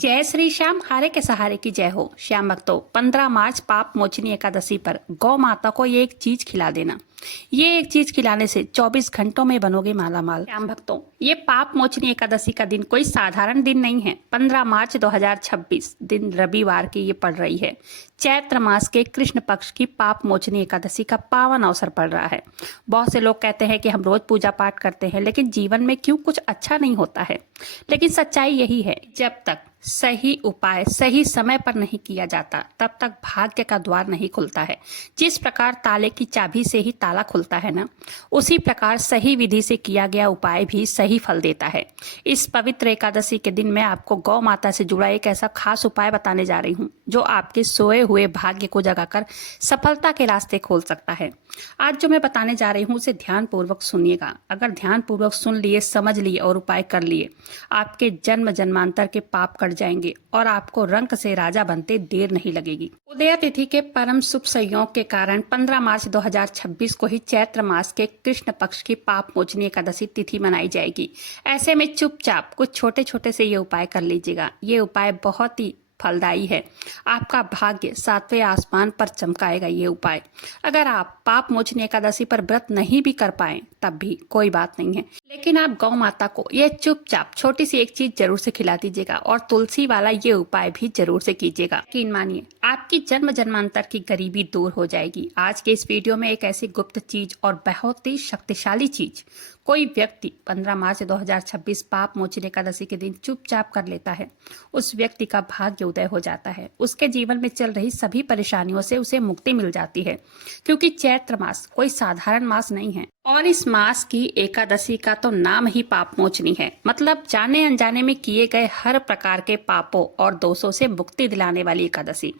जय श्री श्याम, हारे के सहारे की जय हो। श्याम भक्तों, 15 मार्च पाप मोचनी एकादशी पर गौ माता को ये एक चीज खिला देना। ये एक चीज खिलाने से 24 घंटों में बनोगे माला माल। श्याम भक्तों, ये पाप मोचनी एकादशी का दिन कोई साधारण दिन नहीं है। 15 मार्च 2026 दिन रविवार की ये पड़ रही है। चैत्र मास के कृष्ण पक्ष की पाप मोचनी एकादशी का पावन अवसर पड़ रहा है। बहुत से लोग कहते हैं कि हम रोज पूजा पाठ करते हैं, लेकिन जीवन में क्यों कुछ अच्छा नहीं होता है। लेकिन सच्चाई यही है, जब तक सही उपाय सही समय पर नहीं किया जाता तब तक भाग्य का द्वार नहीं खुलता है। जिस प्रकार ताले की चाबी से ही ताला खुलता है ना, उसी प्रकार सही विधि से किया गया उपाय भी सही फल देता है। इस पवित्र एकादशी के दिन मैं आपको गौ माता से जुड़ा एक ऐसा खास उपाय बताने जा रही हूँ जो आपके सोए हुए भाग्य को जगाकर सफलता के रास्ते खोल सकता है। आज जो मैं बताने जा रही हूँ उसे ध्यान पूर्वक सुनिएगा। अगर ध्यान पूर्वक सुन लिए, समझ लिए और उपाय कर लिए, आपके जन्म जन्मांतर के पाप कट जाएंगे और आपको रंक से राजा बनते देर नहीं लगेगी। उदया तिथि के परम शुभ संयोग के कारण 15 मार्च 2026 को ही चैत्र मास के कृष्ण पक्ष की पाप मोचनी एकादशी तिथि मनाई जाएगी। ऐसे में चुपचाप कुछ छोटे छोटे से ये उपाय कर लीजिएगा। ये उपाय बहुत ही फलदायी है। आपका भाग्य सातवें आसमान पर चमकाएगा ये उपाय। अगर आप पाप मोचनी एकादशी पर व्रत नहीं भी कर पाए तब भी कोई बात नहीं है, लेकिन आप गौ माता को ये चुपचाप छोटी सी एक चीज जरूर से खिला दीजिएगा और तुलसी वाला ये उपाय भी जरूर से कीजिएगा। यकीन मानिए, आपकी जन्म जन्मांतर की गरीबी दूर हो जाएगी। आज के इस वीडियो में एक ऐसी गुप्त चीज और बहुत ही शक्तिशाली चीज कोई व्यक्ति 15 मार्च 2026 पाप मोचनी एकादशी के दिन चुपचाप कर लेता है, उस व्यक्ति का भाग्य उदय हो जाता है। उसके जीवन में चल रही सभी परेशानियों से उसे मुक्ति मिल जाती है, क्योंकि चैत्र मास कोई साधारण मास नहीं है। और इस मास की एकादशी का तो नाम ही पाप मोचनी है, मतलब जाने अनजाने में किए गए हर प्रकार के पापों और दोषों से मुक्ति दिलाने वाली एकादशी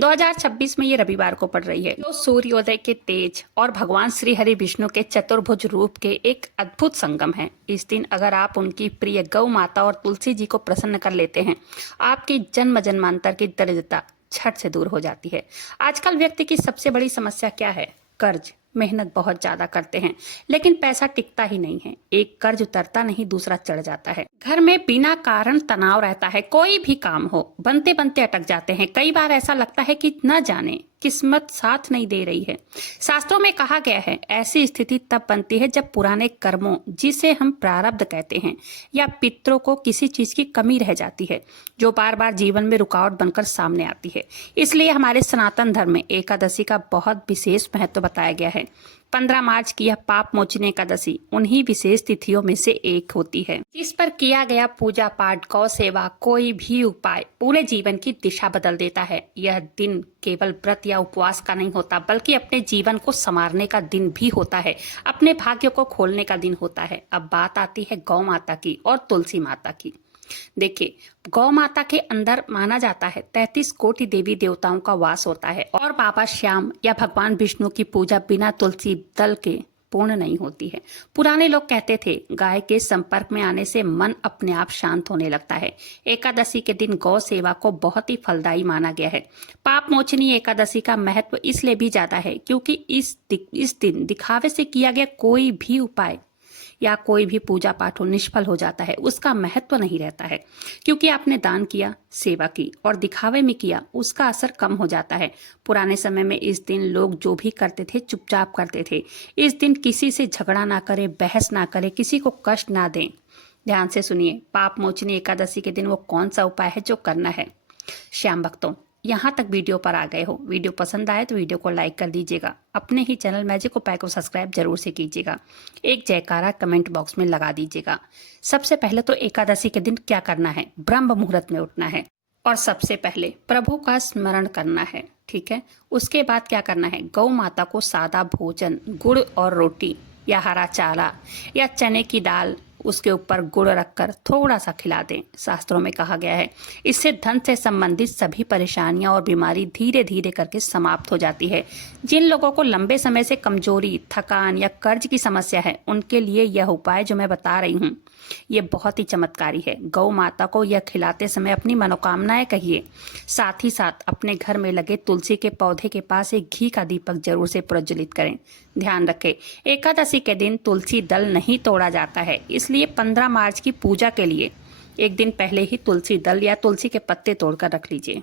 2026 में ये रविवार को पड़ रही है, जो सूर्योदय के तेज और भगवान श्री हरि विष्णु के चतुर्भुज रूप के एक अद्भुत संगम है। इस दिन अगर आप उनकी प्रिय गौ माता और तुलसी जी को प्रसन्न कर लेते हैं, आपकी जन्म जन्मांतर की दरिद्रता झट से दूर हो जाती है। आजकल व्यक्ति की सबसे बड़ी समस्या क्या है? कर्ज। मेहनत बहुत ज्यादा करते हैं लेकिन पैसा टिकता ही नहीं है। एक कर्ज उतरता नहीं, दूसरा चढ़ जाता है। घर में बिना कारण तनाव रहता है। कोई भी काम हो बनते बनते अटक जाते हैं। कई बार ऐसा लगता है कि न जाने किस्मत साथ नहीं दे रही है। शास्त्रों में कहा गया है, ऐसी स्थिति तब बनती है जब पुराने कर्मों, जिसे हम प्रारब्ध कहते हैं, या पितरों को किसी चीज की कमी रह जाती है, जो बार बार जीवन में रुकावट बनकर सामने आती है। इसलिए हमारे सनातन धर्म में एकादशी का बहुत विशेष महत्व बताया गया है। 15 मार्च की यह पाप मोचनी एकादशी उन्हीं विशेष तिथियों में से एक होती है, जिस पर किया गया पूजा पाठ, गौ सेवा, कोई भी उपाय पूरे जीवन की दिशा बदल देता है। यह दिन केवल व्रत या उपवास का नहीं होता, बल्कि अपने जीवन को संवारने का दिन भी होता है, अपने भाग्य को खोलने का दिन होता है। अब बात आती है गौ माता की और तुलसी माता की। देखिए, गौ माता के अंदर माना जाता है 33 कोटि देवी देवताओं का वास होता है, और बाबा श्याम या भगवान विष्णु की पूजा बिना तुलसी दल के पूर्ण नहीं होती है। पुराने लोग कहते थे, गाय के संपर्क में आने से मन अपने आप शांत होने लगता है। एकादशी के दिन गौ सेवा को बहुत ही फलदायी माना गया है। पाप मोचनी एकादशी का महत्व इसलिए भी ज्यादा है क्योंकि इस दिन दिखावे से किया गया कोई भी उपाय या कोई भी पूजा पाठ निष्फल हो जाता है। उसका महत्व नहीं रहता है, क्योंकि आपने दान किया, सेवा की और दिखावे में किया, उसका असर कम हो जाता है। पुराने समय में इस दिन लोग जो भी करते थे चुपचाप करते थे। इस दिन किसी से झगड़ा ना करें, बहस ना करें, किसी को कष्ट ना दें। ध्यान से सुनिए, पाप मोचनी एकादशी के दिन वो कौन सा उपाय है जो करना है। श्याम भक्तों, यहाँ तक वीडियो पर आ गए हो, वीडियो पसंद आए तो वीडियो को लाइक कर दीजिएगा। अपने ही चैनल मैजिक उपाय को सब्सक्राइब जरूर से कीजिएगा। एक जयकारा कमेंट बॉक्स में लगा दीजिएगा। सबसे पहले तो एकादशी के दिन क्या करना है? ब्रह्म मुहूर्त में उठना है और सबसे पहले प्रभु का स्मरण करना है, ठीक है। उसके बाद क्या करना है? गौ माता को सादा भोजन, गुड़ और रोटी या हरा चारा या चने की दाल, उसके ऊपर गुड़ रखकर थोड़ा सा खिला दें। शास्त्रों में कहा गया है, इससे धन से संबंधित सभी परेशानियां और बीमारी धीरे धीरे करके समाप्त हो जाती है। जिन लोगों को लंबे समय से कमजोरी, थकान या कर्ज की समस्या है, उनके लिए यह उपाय जो मैं बता रही हूँ ये बहुत ही चमत्कारी है। गौ माता को यह खिलाते समय अपनी मनोकामनाएं कहिए। साथ ही साथ अपने घर में लगे तुलसी के पौधे के पास एक घी का दीपक जरूर से प्रज्वलित करें। ध्यान रखें, एकादशी के दिन तुलसी दल नहीं तोड़ा जाता है, इसलिए 15 मार्च की पूजा के लिए एक दिन पहले ही तुलसी दल या तुलसी के पत्ते तोड़कर रख लीजिए।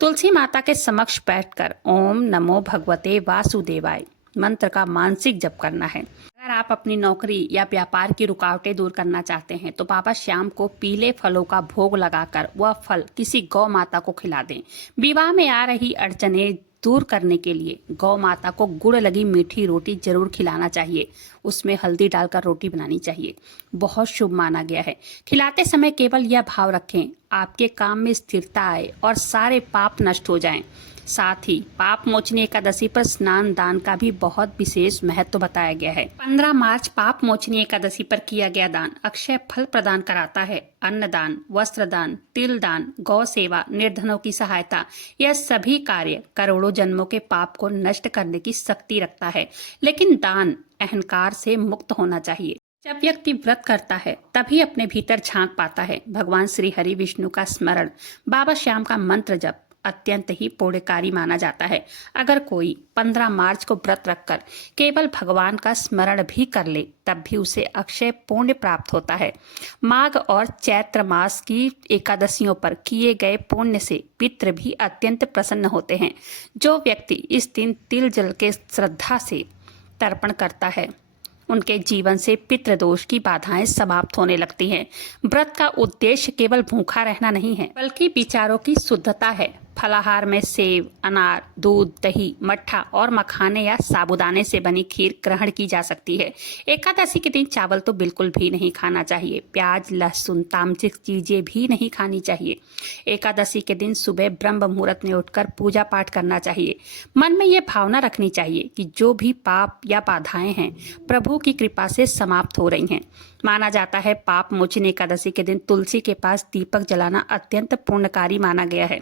तुलसी माता के समक्ष बैठकर ओम नमो भगवते वासुदेवाय मंत्र का मानसिक जप करना है। अगर आप अपनी नौकरी या व्यापार की रुकावटें दूर करना चाहते हैं तो बाबा श्याम को पीले फलों का भोग लगाकर वह फल किसी गौ माता को खिला दें। विवाह में आ रही अड़चनें दूर करने के लिए गौ माता को गुड़ लगी मीठी रोटी जरूर खिलाना चाहिए। उसमें हल्दी डालकर रोटी बनानी चाहिए, बहुत शुभ माना गया है। खिलाते समय केवल यह भाव रखें, आपके काम में स्थिरता आए और सारे पाप नष्ट हो जाएं। साथ ही पाप मोचनी एकादशी पर स्नान दान का भी बहुत विशेष महत्व बताया गया है। 15 मार्च पाप मोचनी एकादशी पर किया गया दान अक्षय फल प्रदान कराता है। अन्नदान, वस्त्र दान, तिल दान, गौ सेवा, निर्धनों की सहायता, यह सभी कार्य करोड़ों जन्मों के पाप को नष्ट करने की शक्ति रखता है। लेकिन दान अहंकार से मुक्त होना चाहिए। जब व्यक्ति व्रत करता है तभी अपने भीतर झांक पाता है। भगवान श्री हरि विष्णु का स्मरण, बाबा श्याम का मंत्र जप अत्यंत ही पुण्यकारी माना जाता है। अगर कोई 15 मार्च को व्रत रखकर केवल भगवान का स्मरण भी कर ले तब भी उसे अक्षय पुण्य प्राप्त होता है। माघ और चैत्र मास की एकादशियों पर किए गए पुण्य से पितृ भी अत्यंत प्रसन्न होते हैं। जो व्यक्ति इस दिन तिल जल के श्रद्धा से तर्पण करता है उनके जीवन से पितृदोष की बाधाएं समाप्त होने लगती हैं। व्रत का उद्देश्य केवल भूखा रहना नहीं है बल्कि विचारों की शुद्धता है। फलाहार में सेव, अनार, दूध, दही, मट्ठा और मखाने या साबूदाने से बनी खीर ग्रहण की जा सकती है। एकादशी के दिन चावल तो बिल्कुल भी नहीं खाना चाहिए। प्याज, लहसुन, तामसिक चीजें भी नहीं खानी चाहिए। एकादशी के दिन सुबह ब्रह्म मुहूर्त में उठकर पूजा पाठ करना चाहिए। मन में ये भावना रखनी चाहिए कि जो भी पाप या बाधाएं हैं प्रभु की कृपा से समाप्त हो रही हैं। माना जाता है पाप मोचनी एकादशी के दिन तुलसी के पास दीपक जलाना अत्यंत पुण्यकारी माना गया है।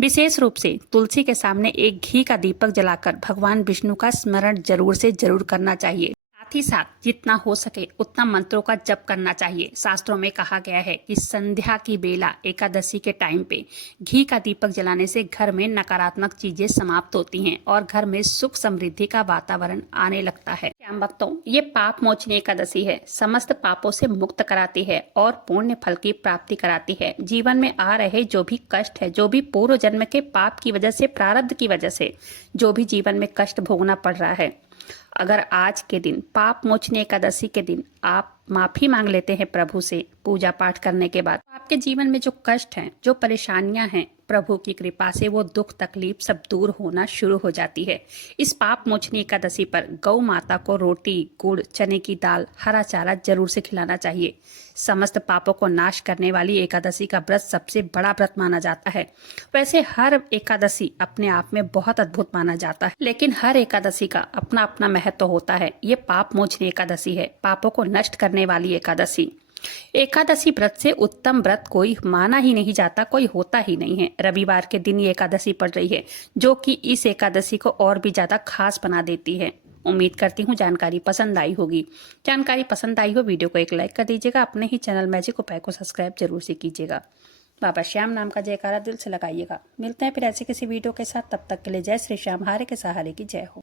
विशेष रूप से तुलसी के सामने एक घी का दीपक जलाकर भगवान विष्णु का स्मरण जरूर से जरूर करना चाहिए। साथ ही साथ जितना हो सके उतना मंत्रों का जप करना चाहिए। शास्त्रों में कहा गया है कि संध्या की बेला एकादशी के टाइम पे घी का दीपक जलाने से घर में नकारात्मक चीजें समाप्त होती हैं और घर में सुख समृद्धि का वातावरण आने लगता है। श्याम भक्तों, ये पाप मोचनी एकादशी है, समस्त पापों से मुक्त कराती है और पुण्य फल की प्राप्ति कराती है। जीवन में आ रहे जो भी कष्ट है, जो भी पूर्व जन्म के पाप की वजह से, प्रारब्ध की वजह से जो भी जीवन में कष्ट भोगना पड़ रहा है, अगर आज के दिन पाप मोचनी एकादशी के दिन आप माफी मांग लेते हैं प्रभु से पूजा पाठ करने के बाद, तो आपके जीवन में जो कष्ट हैं, जो परेशानियां हैं, प्रभु की कृपा से वो दुख तकलीफ सब दूर होना शुरू हो जाती है। इस पाप मोचनी एकादशी पर गौ माता को रोटी, गुड़, चने की दाल, हरा चारा जरूर से खिलाना चाहिए। समस्त पापों को नाश करने वाली एकादशी का व्रत सबसे बड़ा व्रत माना जाता है। वैसे हर एकादशी अपने आप में बहुत अद्भुत माना जाता है, लेकिन हर एकादशी का अपना अपना महत्व होता है। ये पाप मोचनी एकादशी है, पापों को नष्ट करने वाली एकादशी। एकादशी व्रत से उत्तम व्रत कोई माना ही नहीं जाता, कोई होता ही नहीं है। रविवार के दिन ये एकादशी पड़ रही है जो कि इस एकादशी को और भी ज्यादा खास बना देती है। उम्मीद करती हूँ जानकारी पसंद आई होगी। जानकारी पसंद आई हो वीडियो को एक लाइक कर दीजिएगा। अपने ही चैनल मैजिक उपाय को सब्सक्राइब जरूर से कीजिएगा। बाबा श्याम नाम का जयकारा दिल से लगाइएगा। मिलते हैं फिर ऐसे किसी वीडियो के साथ, तब तक के लिए जय श्री श्याम, हारे के सहारे की जय हो।